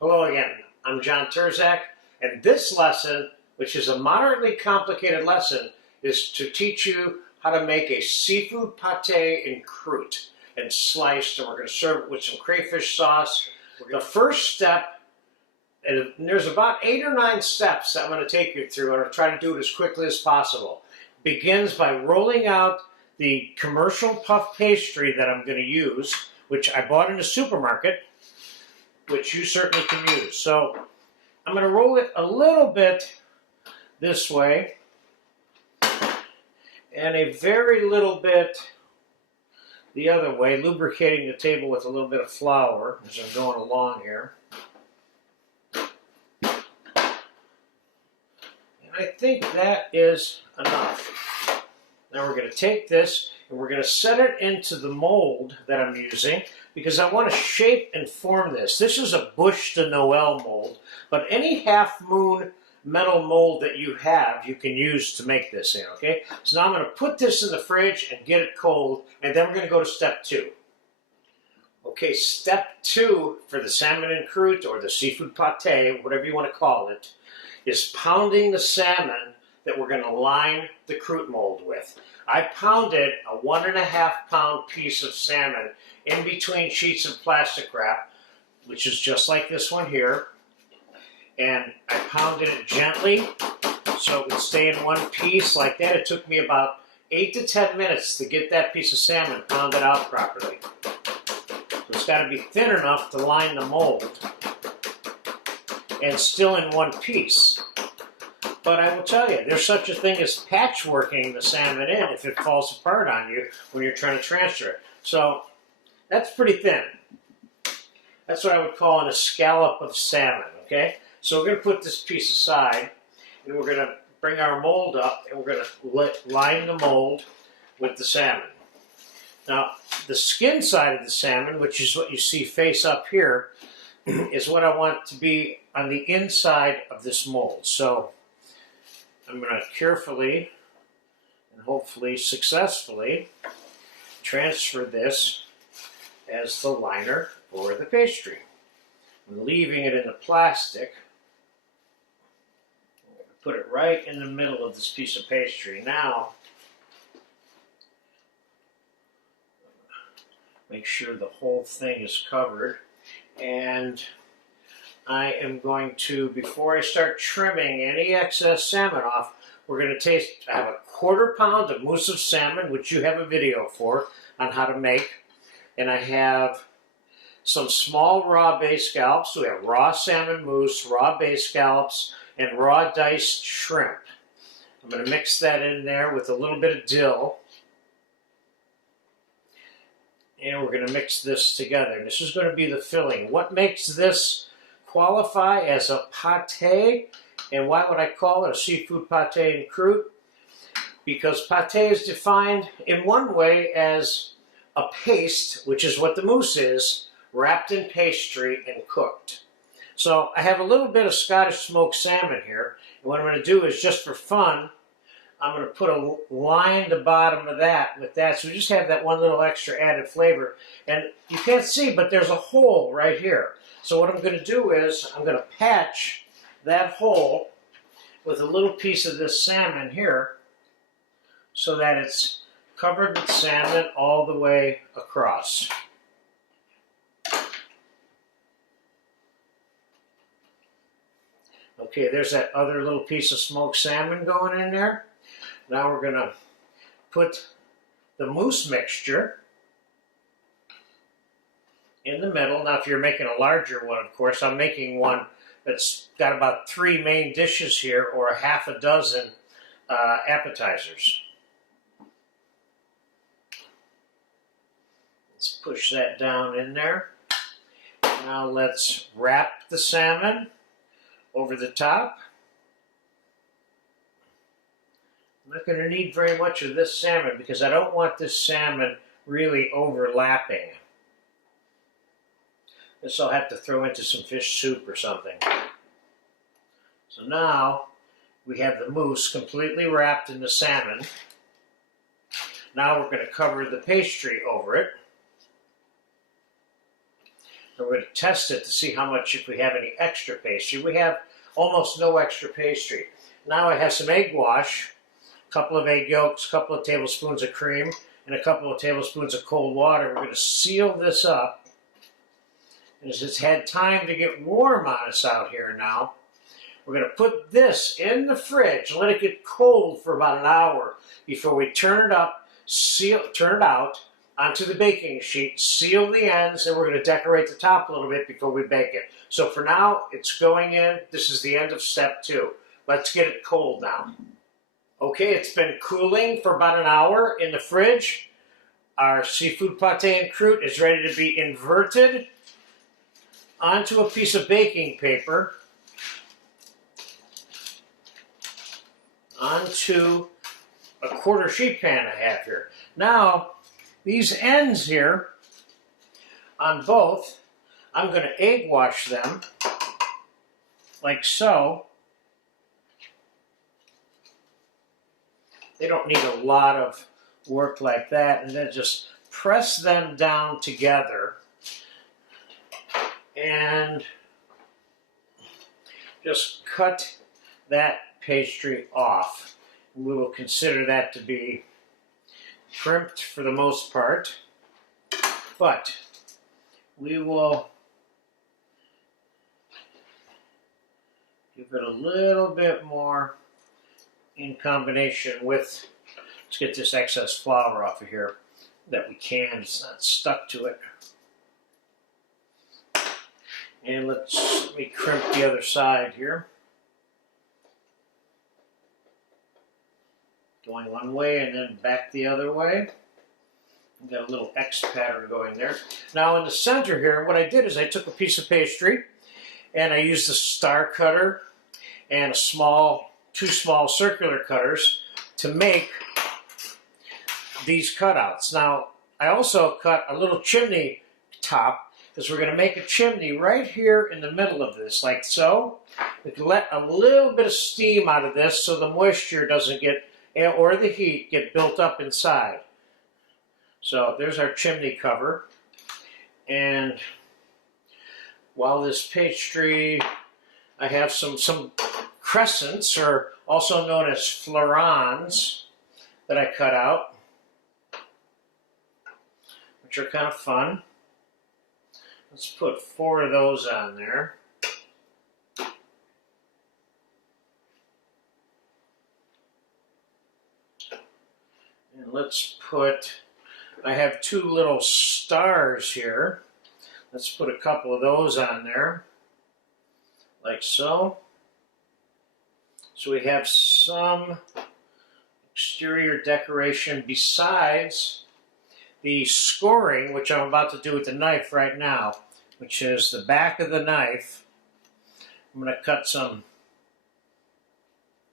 Hello again, I'm John Terzak, and this lesson, which is a moderately complicated lesson, is to teach you how to make a seafood pate in croûte and sliced, and we're going to serve it with some crayfish sauce. The first step, and there's about 8 or 9 steps that I'm going to take you through, and I'll try to do it as quickly as possible. Begins by rolling out the commercial puff pastry that I'm going to use, which I bought in the supermarket, which you certainly can use. So I'm going to roll it a little bit this way and a very little bit the other way, lubricating the table with a little bit of flour as I'm going along here. And I think that is enough. Now we're going to take this and we're going to set it into the mold that I'm using because I want to shape and form this. This is a Bush de Noël mold, but any half-moon metal mold that you have, you can use to make this in, okay? So now I'm going to put this in the fridge and get it cold, and then we're going to go to step 2. Okay, step 2 for the salmon and croûte, or the seafood pate, whatever you want to call it, is pounding the salmon that we're going to line the croûte mold with. I pounded a 1.5 pound piece of salmon in between sheets of plastic wrap, which is just like this one here, and I pounded it gently so it would stay in one piece like that. It took me about 8 to 10 minutes to get that piece of salmon pounded out properly. So it's got to be thin enough to line the mold and still in one piece. But I will tell you, there's such a thing as patchworking the salmon in if it falls apart on you when you're trying to transfer it. So that's pretty thin. That's what I would call an scallop of salmon, okay? So we're going to put this piece aside, and we're going to bring our mold up, and we're going to line the mold with the salmon. Now, the skin side of the salmon, which is what you see face up here, is what I want to be on the inside of this mold. So I'm going to carefully and hopefully successfully transfer this as the liner for the pastry. I'm leaving it in the plastic. I'm going to put it right in the middle of this piece of pastry. Now, make sure the whole thing is covered. And I am going to, before I start trimming any excess salmon off, we're going to taste, I have a 1/4 pound of mousse of salmon, which you have a video for on how to make. And I have some small raw bay scallops. So we have raw salmon mousse, raw bay scallops, and raw diced shrimp. I'm going to mix that in there with a little bit of dill. And we're going to mix this together. This is going to be the filling. What makes this qualify as a pate, and why would I call it a seafood pate and croûte? Because pate is defined in one way as a paste, which is what the mousse is, wrapped in pastry and cooked. So I have a little bit of Scottish smoked salmon here, and what I'm going to do is, just for fun, I'm going to put a line at the bottom of that with that, so we just have that one little extra added flavor. And you can't see, but there's a hole right here. So what I'm going to do is, I'm going to patch that hole with a little piece of this salmon here so that it's covered with salmon all the way across. Okay, there's that other little piece of smoked salmon going in there. Now we're going to put the mousse mixture in the middle. Now if you're making a larger one, of course, I'm making one that's got about 3 main dishes here, or a half a dozen appetizers. Let's push that down in there. Now let's wrap the salmon over the top. I'm not going to need very much of this salmon because I don't want this salmon really overlapping. This I'll have to throw into some fish soup or something. So now we have the mousse completely wrapped in the salmon. Now we're going to cover the pastry over it. And we're going to test it to see how much, if we have any extra pastry. We have almost no extra pastry. Now I have some egg wash, a couple of egg yolks, a couple of tablespoons of cream, and a couple of tablespoons of cold water. We're going to seal this up. And as it's had time to get warm on us out here now, we're going to put this in the fridge, let it get cold for about an hour before we turn it up, turn it out onto the baking sheet, seal the ends, and we're going to decorate the top a little bit before we bake it. So for now, it's going in. This is the end of step 2. Let's get it cold now. Okay, it's been cooling for about an hour in the fridge. Our seafood pate and croûte is ready to be inverted onto a piece of baking paper, onto a quarter sheet pan I have here. Now, these ends here on both, I'm going to egg wash them like so. They don't need a lot of work like that, and then just press them down together and just cut that pastry off. We will consider that to be crimped for the most part, but we will give it a little bit more in combination with, let's get this excess flour off of here that we can, it's not stuck to it. And let me crimp the other side here. Going one way and then back the other way. We've got a little X pattern going there. Now in the center here, what I did is I took a piece of pastry and I used a star cutter and two small circular cutters to make these cutouts. Now I also cut a little chimney top because we're going to make a chimney right here in the middle of this, like so. We can let a little bit of steam out of this so the moisture doesn't get, or the heat, get built up inside. So there's our chimney cover. And while this pastry, I have some crescents, or also known as florins, that I cut out, which are kind of fun. Let's put 4 of those on there. And let's put, I have 2 little stars here. Let's put a couple of those on there, like so. So we have some exterior decoration besides the scoring, which I'm about to do with the knife right now, which is the back of the knife. I'm going to cut some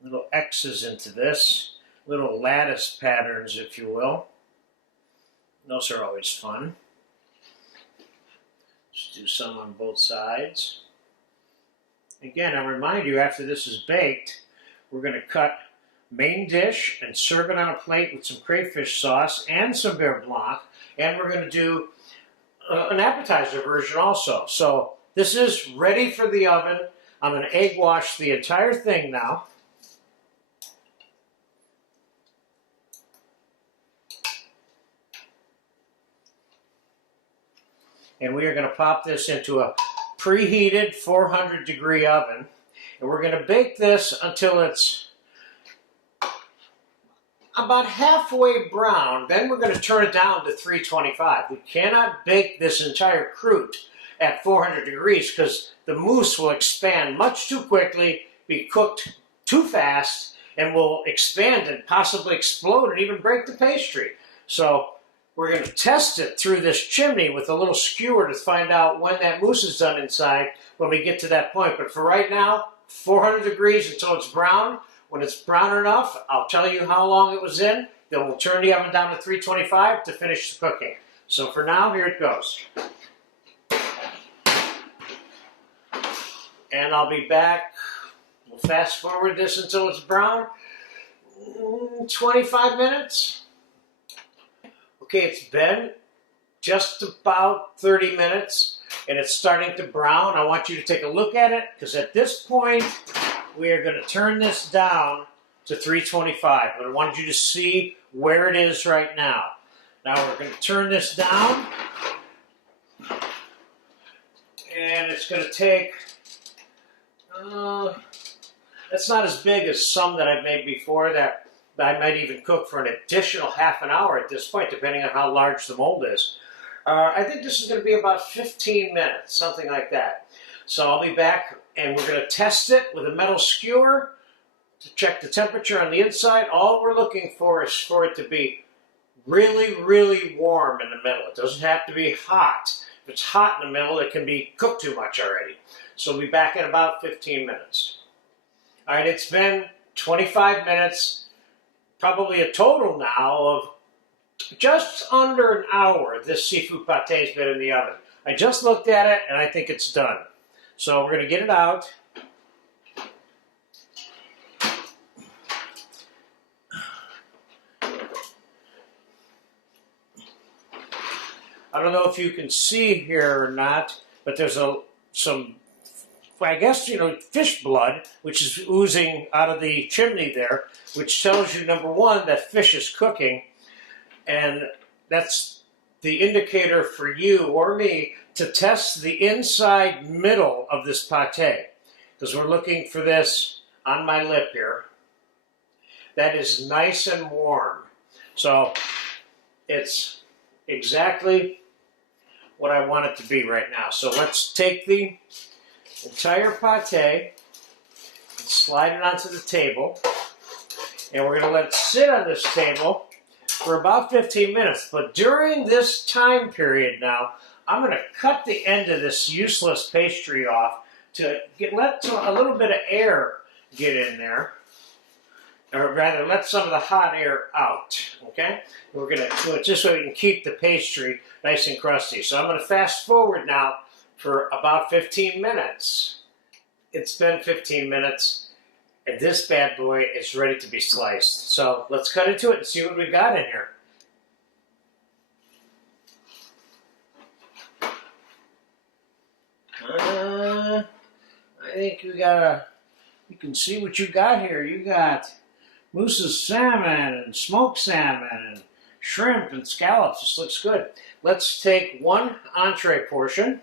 little X's into this, little lattice patterns, if you will. Those are always fun. Just do some on both sides. Again, I remind you, after this is baked, we're going to cut main dish and serve it on a plate with some crayfish sauce and some beurre blanc, and we're going to do an appetizer version also. So this is ready for the oven. I'm going to egg wash the entire thing now. And we are going to pop this into a preheated 400-degree oven, and we're going to bake this until it's about halfway brown. Then we're going to turn it down to 325. We cannot bake this entire croûte at 400 degrees because the mousse will expand much too quickly, be cooked too fast, and will expand and possibly explode and even break the pastry. So we're going to test it through this chimney with a little skewer to find out when that mousse is done inside when we get to that point. But for right now, 400 degrees until it's brown. When it's brown enough, I'll tell you how long it was in. Then we'll turn the oven down to 325 to finish the cooking. So for now, here it goes. And I'll be back. We'll fast forward this until it's brown. 25 minutes. Okay, it's been just about 30 minutes. and it's starting to brown. I want you to take a look at it, because at this point, we are going to turn this down to 325. But I wanted you to see where it is right now. Now we're going to turn this down, and it's going to take, that's not as big as some that I've made before that I might even cook for an additional half an hour at this point, depending on how large the mold is. I think this is going to be about 15 minutes, something like that. So I'll be back, and we're going to test it with a metal skewer to check the temperature on the inside. All we're looking for is for it to be really, really warm in the middle. It doesn't have to be hot. If it's hot in the middle, it can be cooked too much already. So we'll be back in about 15 minutes. All right, it's been 25 minutes, probably a total now of just under an hour this seafood pate has been in the oven. I just looked at it, and I think it's done. So we're going to get it out. I don't know if you can see here or not, but there's some, I guess, fish blood, which is oozing out of the chimney there, which tells you, number one, that fish is cooking, and that's the indicator for you or me to test the inside middle of this pate, because we're looking for this on my lip here. That is nice and warm. So it's exactly what I want it to be right now. So let's take the entire pate and slide it onto the table, and we're going to let it sit on this table for about 15 minutes. But during this time period now, I'm going to cut the end of this useless pastry off to let a little bit of air get in there, or rather let some of the hot air out, okay? We're going to do it just so we can keep the pastry nice and crusty. So I'm going to fast forward now for about 15 minutes. It's been 15 minutes, and this bad boy is ready to be sliced. So let's cut into it and see what we got in here. I think you can see what you got here. You got Moose's salmon and smoked salmon and shrimp and scallops. This looks good. Let's take one entree portion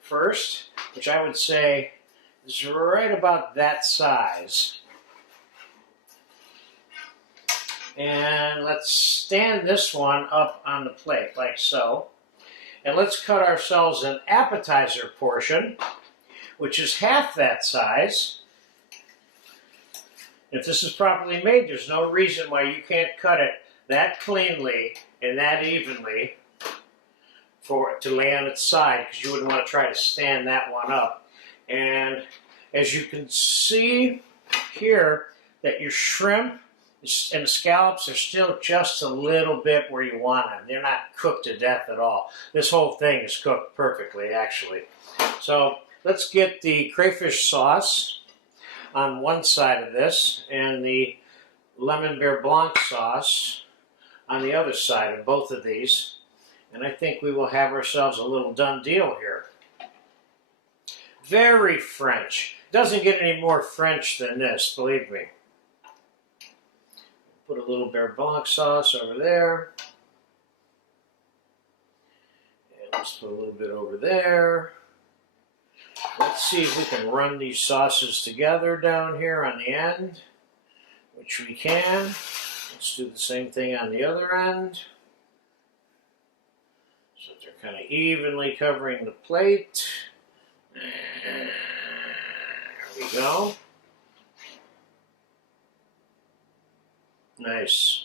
first, which I would say is right about that size. And let's stand this one up on the plate like so. And let's cut ourselves an appetizer portion, which is half that size. If this is properly made, there's no reason why you can't cut it that cleanly and that evenly for it to lay on its side, because you wouldn't want to try to stand that one up. And as you can see here, that your shrimp and the scallops are still just a little bit where you want them. They're not cooked to death at all. This whole thing is cooked perfectly, actually. So let's get the crayfish sauce on one side of this and the lemon beurre blanc sauce on the other side of both of these. And I think we will have ourselves a little done deal here. Very French. Doesn't get any more French than this, believe me. Put a little beurre blanc sauce over there. And let's put a little bit over there. Let's see if we can run these sauces together down here on the end, which we can. Let's do the same thing on the other end, so they're kind of evenly covering the plate. There we go. Nice.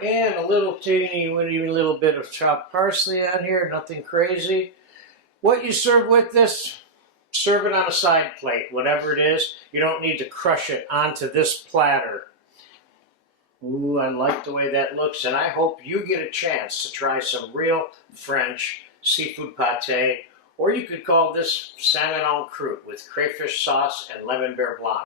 And a little teeny weeny little bit of chopped parsley on here, nothing crazy. What you serve with this, serve it on a side plate, whatever it is. You don't need to crush it onto this platter. Ooh, I like the way that looks, and I hope you get a chance to try some real French seafood pate, or you could call this salmon en croûte with crayfish sauce and lemon beurre blanc.